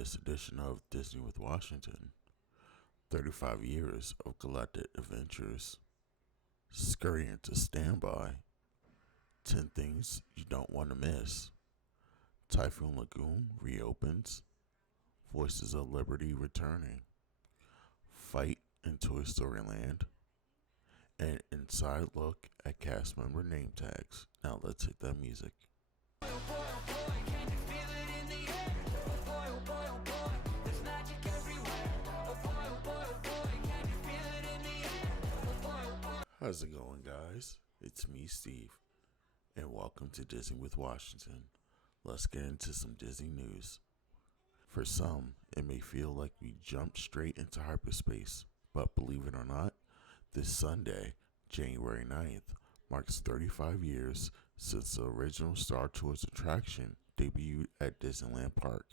this edition of Disney with Washington. 35 years of Galactic Adventures. Scurry into standby. 10 things you don't want to miss. Typhoon Lagoon reopens. Voices of Liberty returning. Fight in Toy Story Land. An inside look at cast member name tags. Now let's hit that music. How's it going, guys? It's me, Steve, and welcome to Disney with Washington. Let's get into some Disney news. For some, it may feel like we jumped straight into hyperspace, but believe it or not, this Sunday, January 9th, marks 35 years since the original Star Tours attraction debuted at Disneyland Park.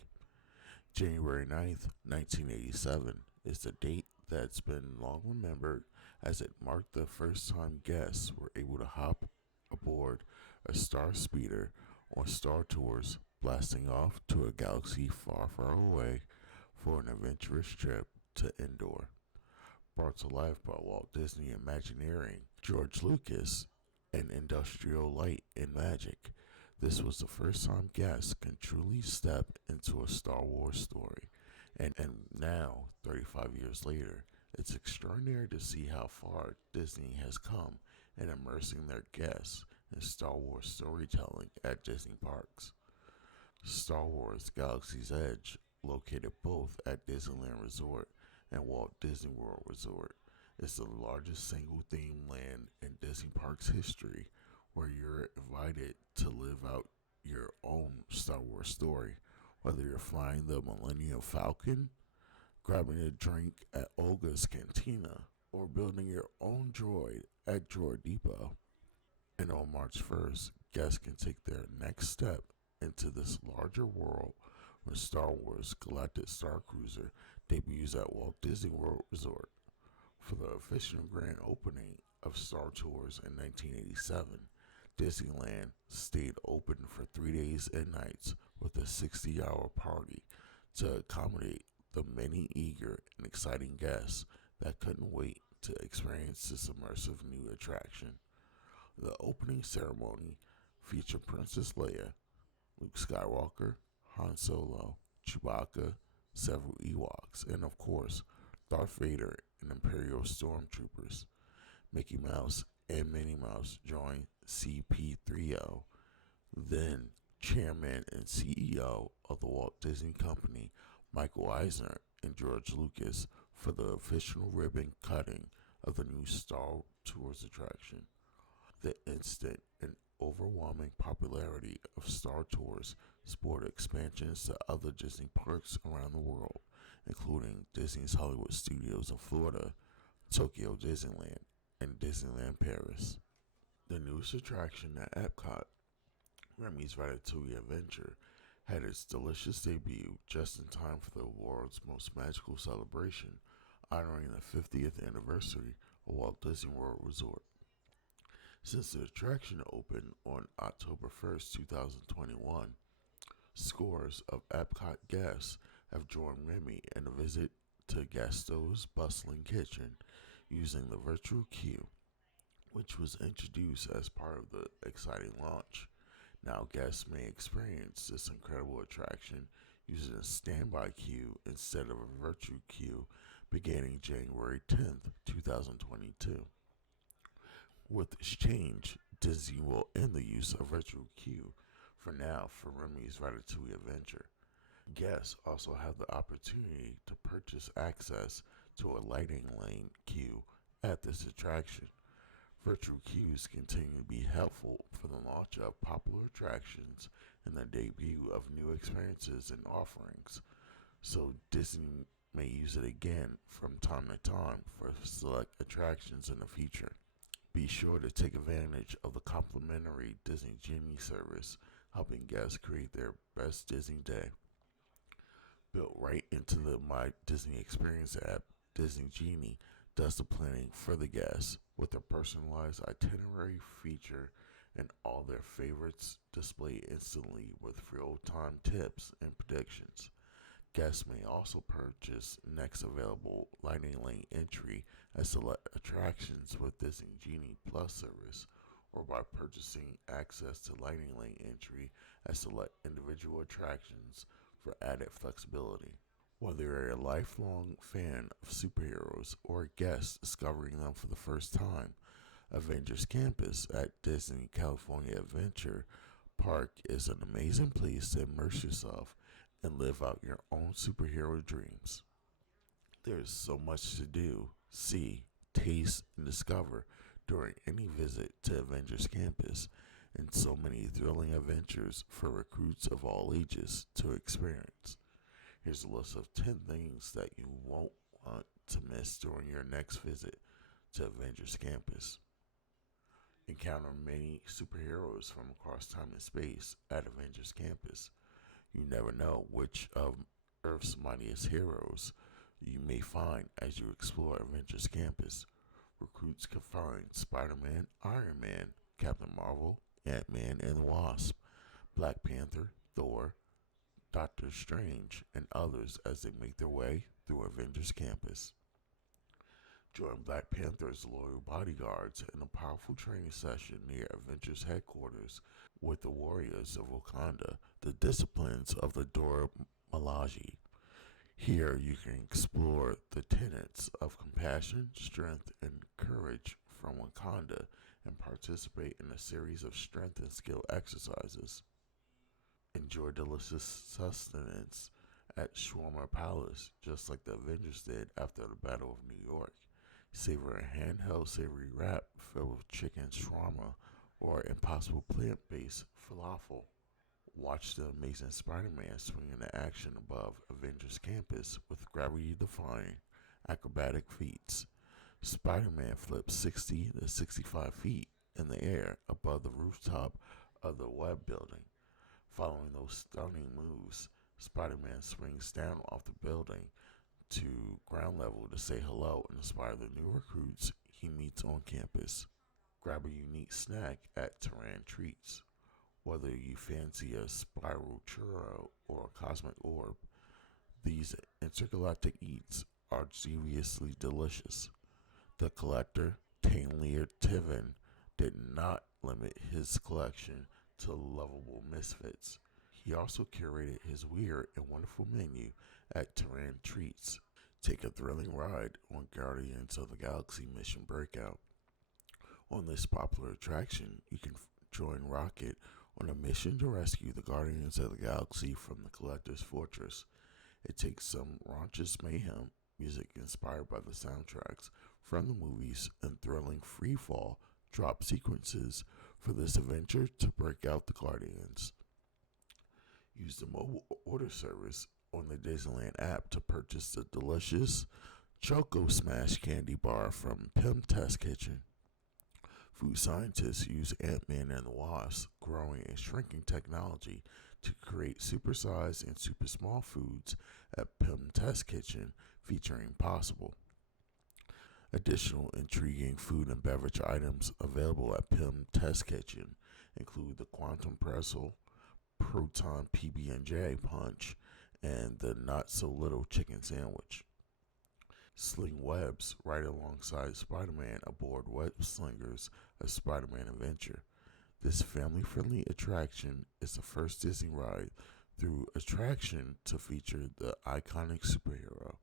January 9th, 1987 is the date that's been long remembered as it marked the first time guests were able to hop aboard a Star Speeder on Star Tours, blasting off to a galaxy far, far away for an adventurous trip to Endor. Brought to life by Walt Disney Imagineering, George Lucas, and Industrial Light and Magic, this was the first time guests can truly step into a Star Wars story. And now, 35 years later, it's extraordinary to see how far Disney has come in immersing their guests in Star Wars storytelling at Disney parks. Star Wars Galaxy's Edge, located both at Disneyland Resort and Walt Disney World Resort, is the largest single theme land in Disney Parks history, where you're invited to live out your own Star Wars story, whether you're flying the Millennium Falcon, grabbing a drink at Olga's Cantina, or building your own droid at Droid Depot. And on March 1st, guests can take their next step into this larger world when Star Wars Galactic Star Cruiser debuts at Walt Disney World Resort. For the official grand opening of Star Tours in 1987, Disneyland stayed open for 3 days and nights with a 60-hour party to accommodate the many eager and exciting guests that couldn't wait to experience this immersive new attraction. The opening ceremony featured Princess Leia, Luke Skywalker, Han Solo, Chewbacca, several Ewoks, and of course, Darth Vader and Imperial Stormtroopers. Mickey Mouse and Minnie Mouse joined CP3O, then Chairman and CEO of the Walt Disney Company, Michael Eisner and George Lucas, for the official ribbon cutting of the new Star Tours attraction. The instant and overwhelming popularity of Star Tours spurred expansions to other Disney parks around the world, including Disney's Hollywood Studios in Florida, Tokyo Disneyland, and Disneyland Paris. The newest attraction at Epcot, Remy's Ratatouille Adventure, had its delicious debut just in time for the world's most magical celebration, honoring the 50th anniversary of Walt Disney World Resort. Since the attraction opened on October 1st, 2021, scores of Epcot guests have joined Remy in a visit to Gaston's bustling kitchen using the virtual queue, which was introduced as part of the exciting launch. Now guests may experience this incredible attraction using a standby queue instead of a virtual queue beginning January 10th, 2022. With this change, Disney will end the use of virtual queue for now for Remy's Ratatouille Adventure. Guests also have the opportunity to purchase access to a lighting lane queue at this attraction. Virtual queues continue to be helpful for the launch of popular attractions and the debut of new experiences and offerings, so Disney may use it again from time to time for select attractions in the future. Be sure to take advantage of the complimentary Disney Genie service, helping guests create their best Disney day. Built right into the My Disney Experience app, Disney Genie does the planning for the guests with a personalized itinerary feature and all their favorites displayed instantly with real-time tips and predictions. Guests may also purchase next available Lightning Lane entry at select attractions with Disney Genie Plus service, or by purchasing access to Lightning Lane entry at select individual attractions for added flexibility. Whether you're a lifelong fan of superheroes or a guest discovering them for the first time, Avengers Campus at Disney California Adventure Park is an amazing place to immerse yourself and live out your own superhero dreams. There's so much to do, see, taste, and discover during any visit to Avengers Campus, and so many thrilling adventures for recruits of all ages to experience. Here's a list of 10 things that you won't want to miss during your next visit to Avengers Campus. Encounter many superheroes from across time and space at Avengers Campus. You never know which of Earth's mightiest heroes you may find as you explore Avengers Campus. Recruits can find Spider-Man, Iron Man, Captain Marvel, Ant-Man and the Wasp, Black Panther, Thor, Doctor Strange, and others as they make their way through Avengers Campus. Join Black Panther's loyal bodyguards in a powerful training session near Avengers headquarters with the warriors of Wakanda, the disciplines of the Dora Milaje. Here you can explore the tenets of compassion, strength, and courage from Wakanda and participate in a series of strength and skill exercises. Enjoy delicious sustenance at Shawarma Palace, just like the Avengers did after the Battle of New York. Savor a handheld savory wrap filled with chicken shawarma or impossible plant-based falafel. Watch the amazing Spider-Man swing into action above Avengers Campus with gravity-defying acrobatic feats. Spider-Man flips 60 to 65 feet in the air above the rooftop of the Web Building. Following those stunning moves, Spider-Man swings down off the building to ground level to say hello and inspire the new recruits he meets on campus. Grab a unique snack at Terran Treats. Whether you fancy a spiral churro or a cosmic orb, these intergalactic eats are deviously delicious. The collector, Tainleer Tiven, did not limit his collection to lovable misfits. He also curated his weird and wonderful menu at Terran Treats. Take a thrilling ride on Guardians of the Galaxy Mission Breakout. On this popular attraction, you can join Rocket on a mission to rescue the Guardians of the Galaxy from the Collector's Fortress. It takes some raunchous mayhem, music inspired by the soundtracks from the movies, and thrilling freefall drop sequences for this adventure to break out the Guardians. Use the mobile order service on the Disneyland app to purchase the delicious Choco Smash candy bar from Pym Test Kitchen. Food scientists use Ant-Man and the Wasp growing and shrinking technology to create supersized and super small foods at Pym Test Kitchen featuring Possible. Additional intriguing food and beverage items available at Pym Test Kitchen include the Quantum Pretzel, Proton PB&J Punch, and the Not So Little Chicken Sandwich. Sling webs right alongside Spider-Man aboard Web Slingers, a Spider-Man adventure. This family-friendly attraction is the first Disney ride through attraction to feature the iconic superhero.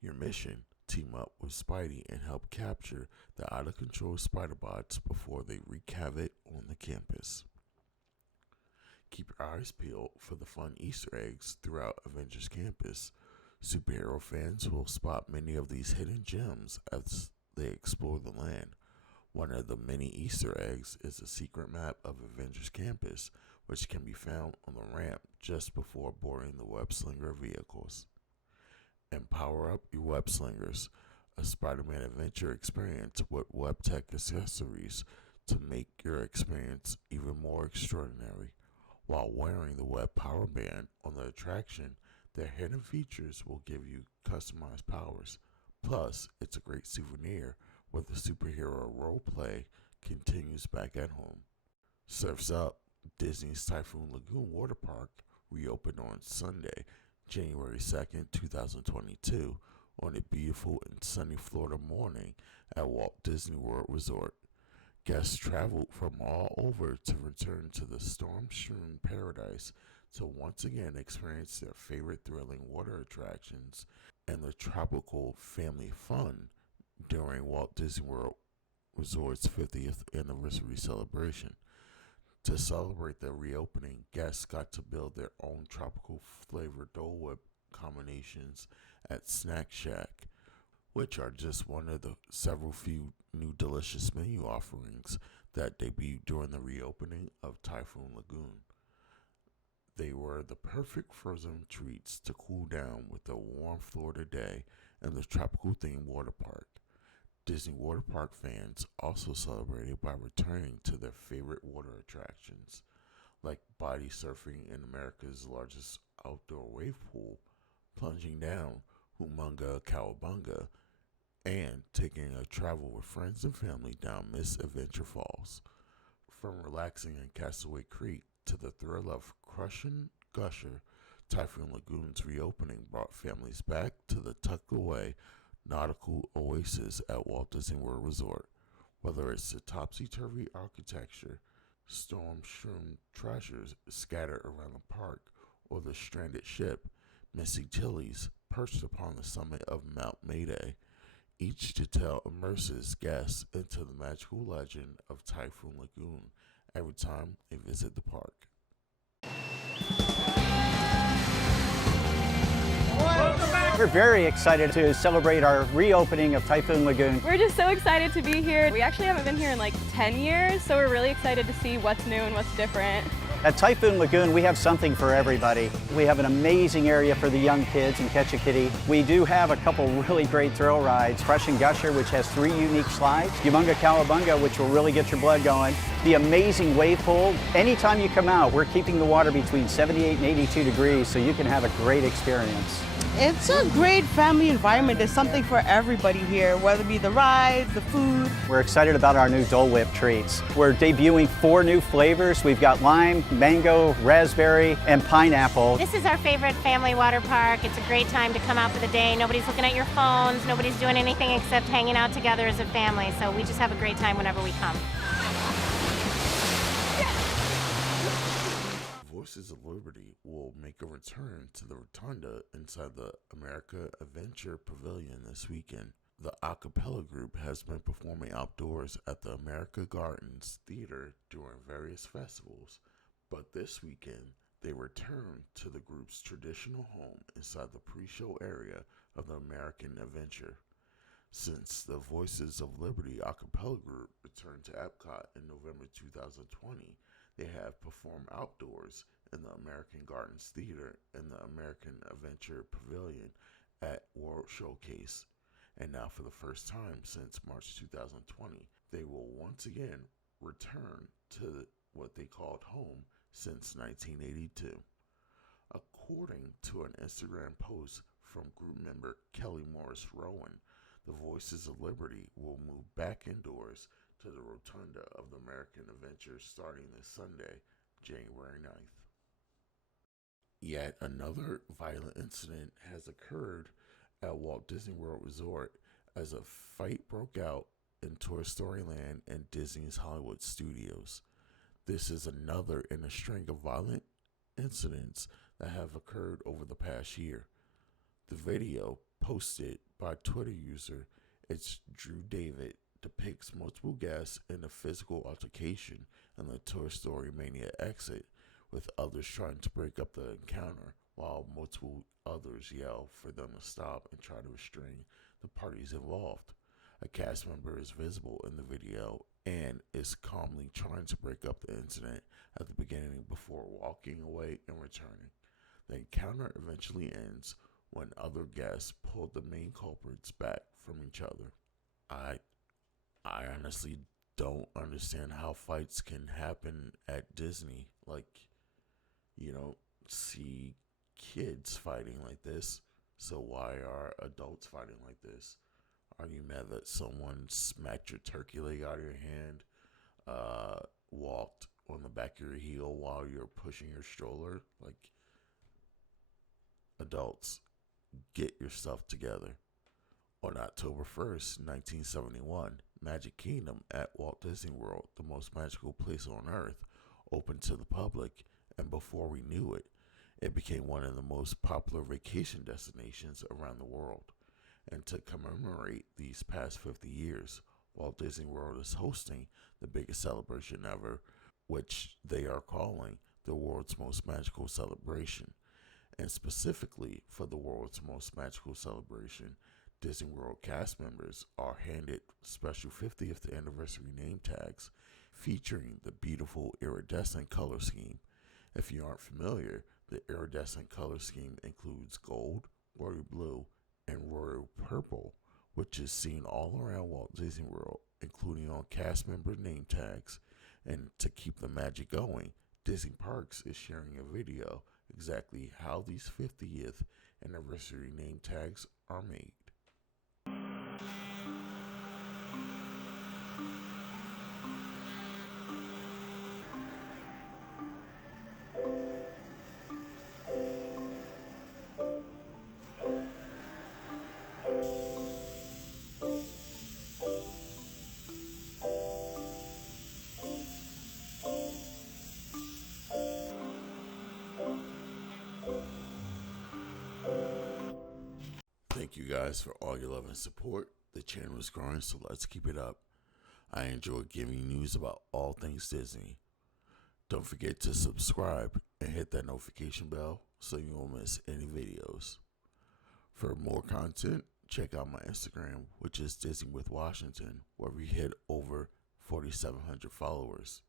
Your mission: team up with Spidey and help capture the out-of-control Spider-Bots before they wreak havoc on the campus. Keep your eyes peeled for the fun Easter eggs throughout Avengers Campus. Superhero fans will spot many of these hidden gems as they explore the land. One of the many Easter eggs is a secret map of Avengers Campus, which can be found on the ramp just before boarding the Web Slinger vehicles. And power up your Web Slingers, a Spider-Man adventure experience with web tech accessories to make your experience even more extraordinary. While wearing the Web Power Band on the attraction, their hidden features will give you customized powers. Plus, it's a great souvenir where the superhero roleplay continues back at home. Surf's Up, Disney's Typhoon Lagoon water park, reopened on Sunday January 2nd, 2022, on a beautiful and sunny Florida morning at Walt Disney World Resort. Guests traveled from all over to return to the storm-strewn paradise to once again experience their favorite thrilling water attractions and the tropical family fun during Walt Disney World Resort's 50th anniversary celebration. To celebrate the reopening, guests got to build their own tropical flavored Dole Whip combinations at Snack Shack, which are just one of the several few new delicious menu offerings that debuted during the reopening of Typhoon Lagoon. They were the perfect frozen treats to cool down with a warm Florida day in the tropical themed water park. Disney water park fans also celebrated by returning to their favorite water attractions, like body surfing in America's largest outdoor wave pool, plunging down Humunga Cowabunga, and taking a travel with friends and family down Miss Adventure Falls. From relaxing in Castaway Creek to the thrill of crushing Gusher, Typhoon Lagoon's reopening brought families back to the tucked away nautical oasis at Walt Disney World Resort. Whether it's the topsy-turvy architecture, storm-strewn treasures scattered around the park, or the stranded ship, Missy Tilly's, perched upon the summit of Mount Mayday, each detail immerses guests into the magical legend of Typhoon Lagoon every time they visit the park. We're very excited to celebrate our reopening of Typhoon Lagoon. We're just so excited to be here. We actually haven't been here in like 10 years, so we're really excited to see what's new and what's different. At Typhoon Lagoon, we have something for everybody. We have an amazing area for the young kids and Catch a Kitty. We do have a couple really great thrill rides. Crush and Gusher, which has 3 unique slides. Humunga Cowabunga, which will really get your blood going. The amazing wave pool. Anytime you come out, we're keeping the water between 78 and 82 degrees, so you can have a great experience. It's a great family environment. There's something for everybody here, whether it be the rides, the food. We're excited about our new Dole Whip treats. We're debuting 4 new flavors. We've got lime, mango, raspberry, and pineapple. This is our favorite family water park. It's a great time to come out for the day. Nobody's looking at your phones. Nobody's doing anything except hanging out together as a family. So we just have a great time whenever we come. Voices of Liberty will make a return to the rotunda inside the America Adventure Pavilion this weekend. The a cappella group has been performing outdoors at the America Gardens Theater during various festivals, but this weekend they return to the group's traditional home inside the pre-show area of the American Adventure. Since the Voices of Liberty a cappella group returned to Epcot in November 2020, they have performed outdoors in the American Gardens Theater and the American Adventure Pavilion at World Showcase. And now for the first time since March 2020, they will once again return to what they called home since 1982. According to an Instagram post from group member Kelly Morris Rowan, the Voices of Liberty will move back indoors to the rotunda of the American Adventure starting this Sunday, January 9th. Yet another violent incident has occurred at Walt Disney World Resort as a fight broke out in Toy Story Land and Disney's Hollywood Studios. This is another in a string of violent incidents that have occurred over the past year. The video, posted by Twitter user It's Drew David, depicts multiple guests in a physical altercation in the Toy Story Mania exit, with others trying to break up the encounter while multiple others yell for them to stop and try to restrain the parties involved. A cast member is visible in the video and is calmly trying to break up the incident at the beginning before walking away and returning. The encounter eventually ends when other guests pull the main culprits back from each other. I honestly don't understand how fights can happen at Disney. Like, you don't see kids fighting like this, so why are adults fighting like this? Are you mad that someone smacked your turkey leg out of your hand, walked on the back of your heel while you're pushing your stroller? Like, adults, get your stuff together. On October 1st, 1971, Magic Kingdom at Walt Disney World, the most magical place on earth, opened to the public, and before we knew it, it became one of the most popular vacation destinations around the world. And to commemorate these past 50 years, Walt Disney World is hosting the biggest celebration ever, which they are calling the world's most magical celebration. And specifically for the world's most magical celebration, Disney World cast members are handed special 50th anniversary name tags featuring the beautiful iridescent color scheme. If you aren't familiar, the iridescent color scheme includes gold, royal blue, and royal purple, which is seen all around Walt Disney World, including on cast member name tags. And to keep the magic going, Disney Parks is sharing a video exactly how these 50th anniversary name tags are made. Thank you guys for all your love and support. The channel is growing, so let's keep it up. I enjoy giving you news about all things Disney. Don't forget to subscribe and hit that notification bell so you won't miss any videos. For more content, check out my Instagram, which is Disney with Washington, where we hit over 4,700 followers.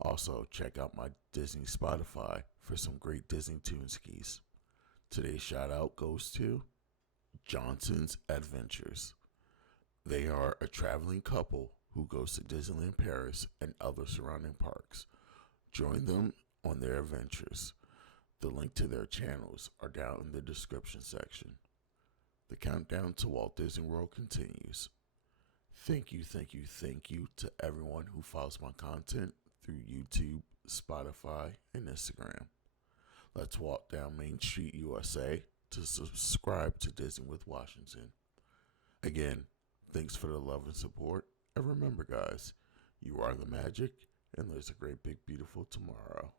Also, check out my Disney Spotify for some great Disney tunes keys. Today's shout out goes to Johnson's Adventures. They are a traveling couple who goes to Disneyland Paris and other surrounding parks. Join them on their adventures. The link to their channels are down in the description section. The countdown to Walt Disney World continues. Thank you to everyone who follows my content through YouTube, Spotify, and Instagram. Let's walk down Main Street, USA to subscribe to Disney with Washington. Again, thanks for the love and support. And remember, guys, you are the magic, and there's a great, big, beautiful tomorrow.